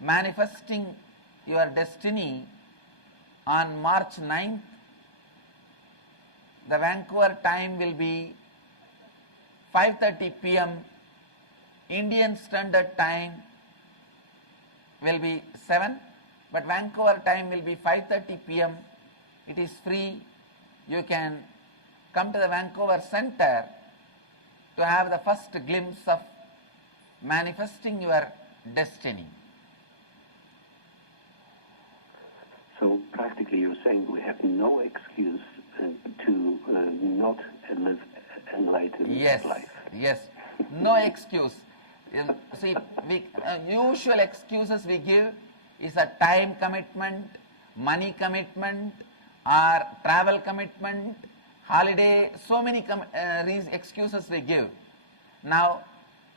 manifesting your destiny on March 9th. The Vancouver time will be 5:30 p.m. Indian Standard Time will be 7, but Vancouver time will be 5:30 p.m. It is free. You can come to the Vancouver Center to have the first glimpse of manifesting your destiny. So practically you're saying we have no excuse to not live enlightened life. Yes, no excuse. See, usual excuses we give is a time commitment, money commitment, or travel commitment, holiday, so many excuses we give. Now,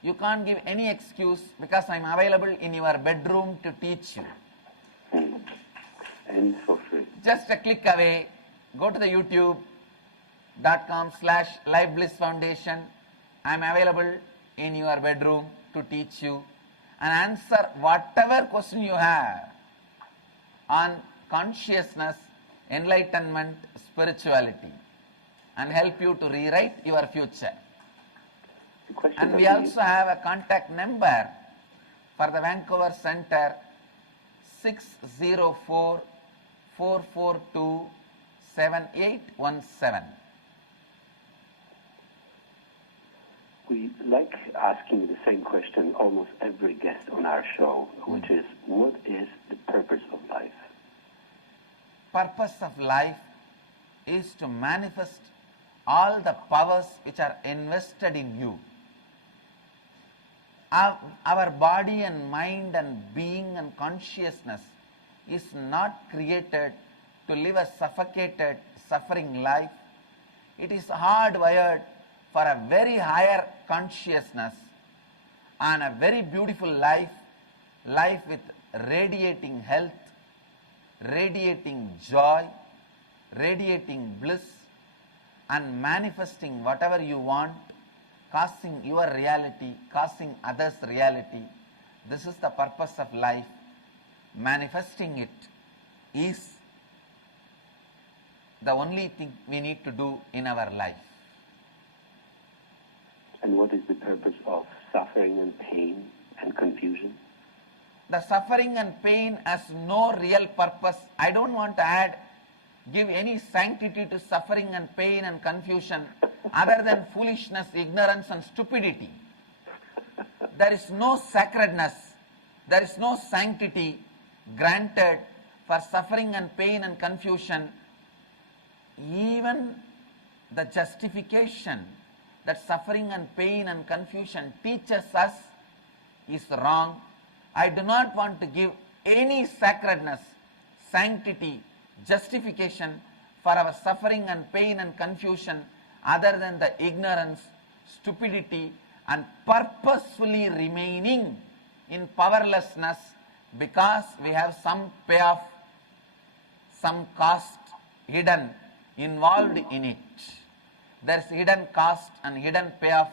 you can't give any excuse because I'm available in your bedroom to teach you. And for free. Just a click away, go to the youtube.com/LiveBlissFoundation. I'm available in your bedroom to teach you and answer whatever question you have on consciousness, enlightenment, spirituality, and help you to rewrite your future. The question And that we also have a contact number for the Vancouver Center, 604-442-7817. We like asking the same question almost every guest on our show, which is, what is the purpose of life? Purpose of life is to manifest all the powers which are invested in you. Our body and mind and being and consciousness is not created to live a suffocated, suffering life. It is hardwired for a very higher consciousness and a very beautiful life with radiating health, radiating joy, radiating bliss, and manifesting whatever you want, causing your reality, causing others' reality. This is the purpose of life. Manifesting it is the only thing we need to do in our life. And what is the purpose of suffering and pain and confusion? The suffering and pain has no real purpose. I don't want to give any sanctity to suffering and pain and confusion other than foolishness, ignorance and stupidity. There is no sacredness, there is no sanctity granted for suffering and pain and confusion. Even the justification that suffering and pain and confusion teaches us is wrong. I do not want to give any sacredness, sanctity, justification for our suffering and pain and confusion other than the ignorance, stupidity and purposefully remaining in powerlessness because we have some payoff, some cost hidden, involved in it. There is hidden cost and hidden payoff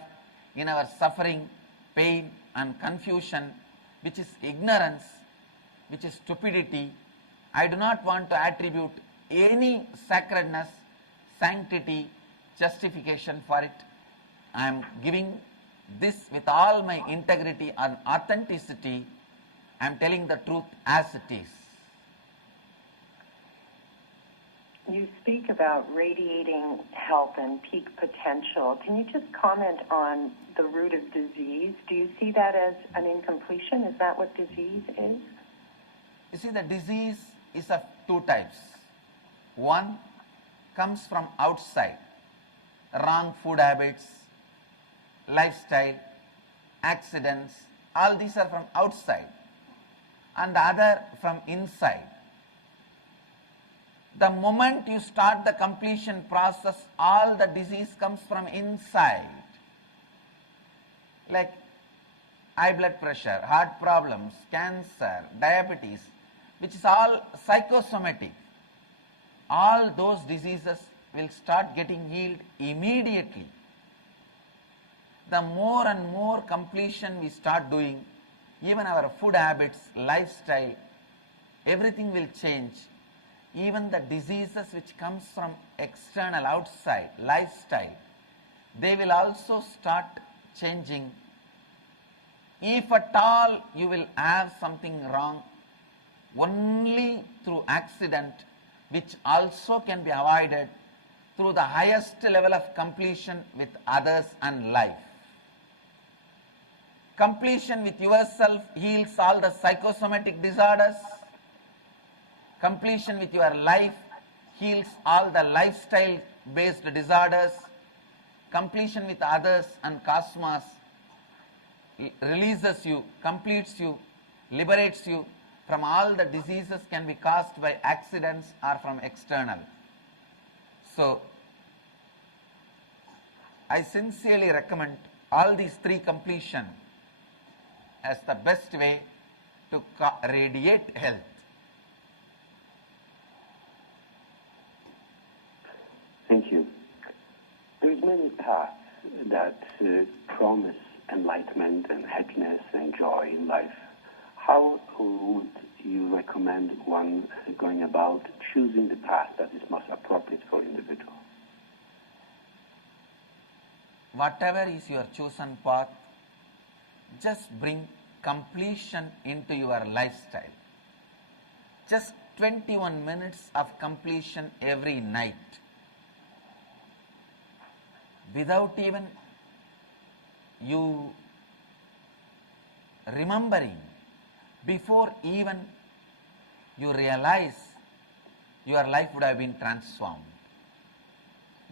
in our suffering, pain and confusion, which is ignorance, which is stupidity. I do not want to attribute any sacredness, sanctity, justification for it. I am giving this with all my integrity and authenticity. I am telling the truth as it is. You speak about radiating health and peak potential. Can you just comment on the root of disease? Do you see that as an incompletion? Is that what disease is? You see, the disease is of two types. One comes from outside, wrong food habits, lifestyle, accidents, all these are from outside, and the other from inside. The moment you start the completion process, all the disease comes from inside. Like high blood pressure, heart problems, cancer, diabetes, which is all psychosomatic. All those diseases will start getting healed immediately. The more and more completion we start doing, even our food habits, lifestyle, everything will change. Even the diseases which comes from external, outside, lifestyle, they will also start changing. If at all you will have something wrong, only through accident, which also can be avoided through the highest level of completion with others and life. Completion with yourself heals all the psychosomatic disorders. Completion with your life heals all the lifestyle-based disorders. Completion with others and cosmos releases you, completes you, liberates you from all the diseases can be caused by accidents or from external. So, I sincerely recommend all these three completion as the best way to radiate health. Thank you. There's many paths that promise enlightenment and happiness and joy in life. How would you recommend one going about choosing the path that is most appropriate for individual? whatever is your chosen path, just bring completion into your lifestyle. Just 21 minutes of completion every night. Without even you remembering, before even you realize, your life would have been transformed.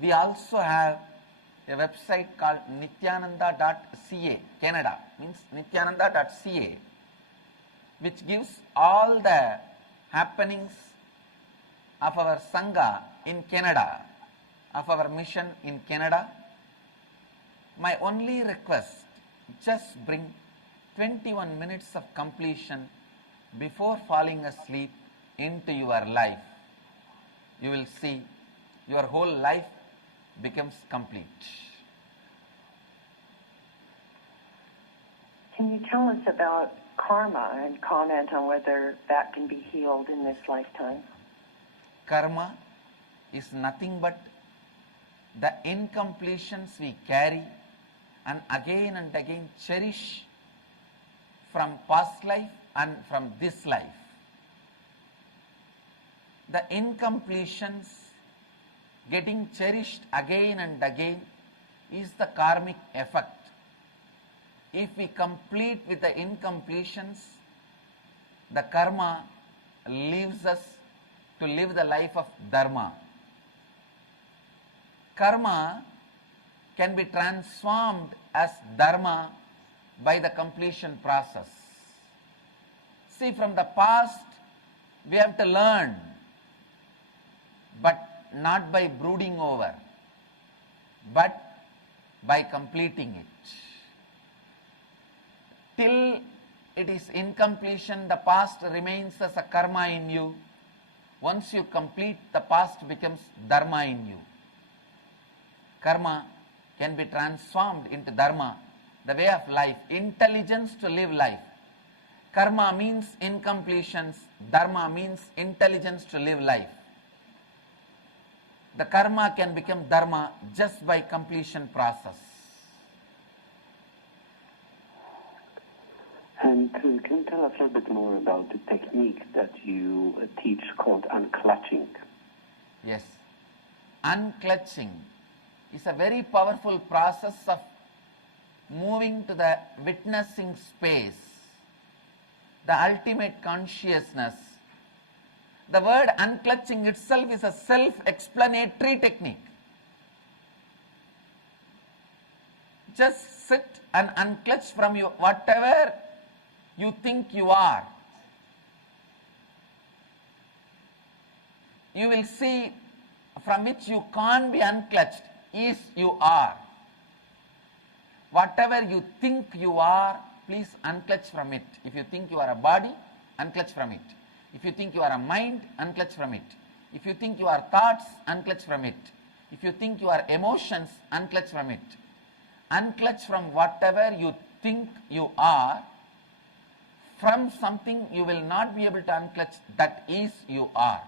We also have a website called nithyananda.ca, Canada, means nithyananda.ca, which gives all the happenings of our Sangha in Canada, of our mission in Canada. My only request, just bring 21 minutes of completion before falling asleep into your life. You will see your whole life becomes complete. Can you tell us about karma and comment on whether that can be healed in this lifetime? Karma is nothing but the incompletions we carry and again cherish from past life and from this life. The incompletions getting cherished again and again is the karmic effect. If we complete with the incompletions, the karma leaves us to live the life of dharma. Karma can be transformed as dharma by the completion process. See, from the past we have to learn, but not by brooding over, but by completing it. Till it is incompletion, the past remains as a karma in you. Once you complete, the past becomes dharma in you. Karma can be transformed into dharma, the way of life, intelligence to live life. Karma means incompletions, dharma means intelligence to live life. The karma can become dharma just by completion process. And can you tell us a little bit more about the technique that you teach called unclutching? Yes. Unclutching is a very powerful process of moving to the witnessing space, the ultimate consciousness. The word unclutching itself is a self-explanatory technique. Just sit and unclutch from you whatever you think you are. You will see from which you can't be unclutched is you are. Whatever you think you are, please unclutch from it. If you think you are a body, unclutch from it. If you think you are a mind, unclutch from it. If you think you are thoughts, unclutch from it. If you think you are emotions, unclutch from it. Unclutch from whatever you think you are. From something you will not be able to unclutch, that is you are.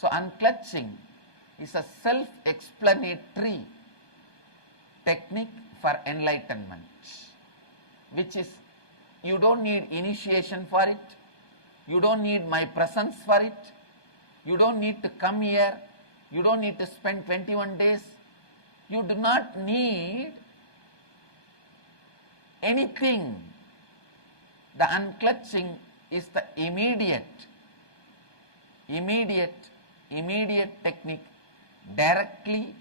So unclutching is a self-explanatory technique for enlightenment, which is, you don't need initiation for it, you don't need my presence for it, you don't need to come here, you don't need to spend 21 days, you do not need anything. The unclutching is the immediate technique directly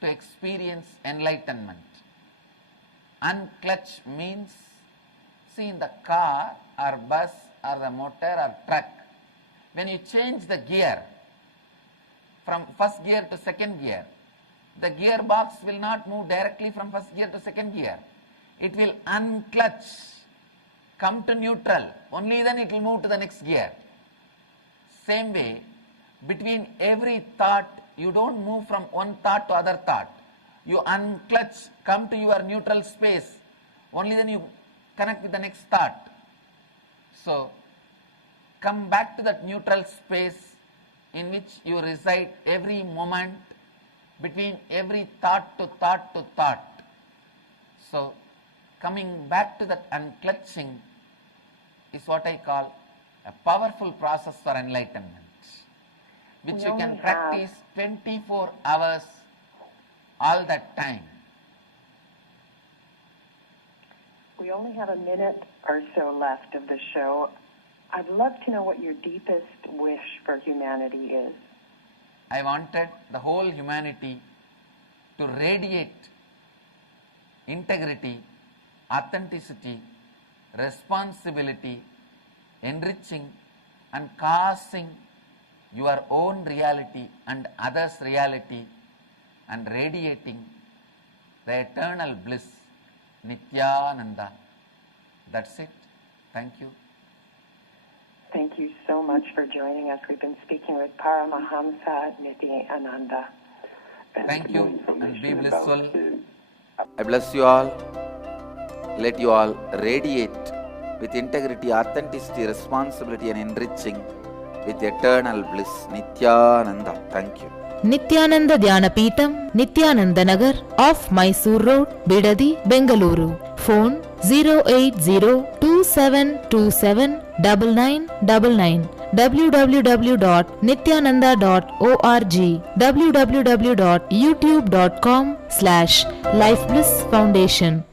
to experience enlightenment. Unclutch means, see, in the car or bus or the motor or truck, when you change the gear from first gear to second gear, the gearbox will not move directly from first gear to second gear. It will unclutch, come to neutral, only then it will move to the next gear. Same way, between every thought, you don't move from one thought to other thought. You unclutch, come to your neutral space, only then you connect with the next thought. So, come back to that neutral space in which you reside every moment, between every thought to thought to thought. So, coming back to that unclutching is what I call a powerful process for enlightenment, which you can practice 24 hours all that time. We only have a minute or so left of the show. I'd love to know what your deepest wish for humanity is. I wanted the whole humanity to radiate integrity, authenticity, responsibility, enriching and causing your own reality and others' reality and radiating the eternal bliss, Nithyananda. That's it. Thank you. Thank you so much for joining us. We've been speaking with Paramahamsa Nithyananda. Thank you and be blissful. I bless you all. Let you all radiate with integrity, authenticity, responsibility and enriching with eternal bliss. Nithyananda. Thank you. Nithyananda Dhyanapitham, Nithyananda Nagar, off Mysore Road, Bidadi, Bengaluru. Phone 08027279999. www.nithyananda.org. www.youtube.com/Life Bliss Foundation.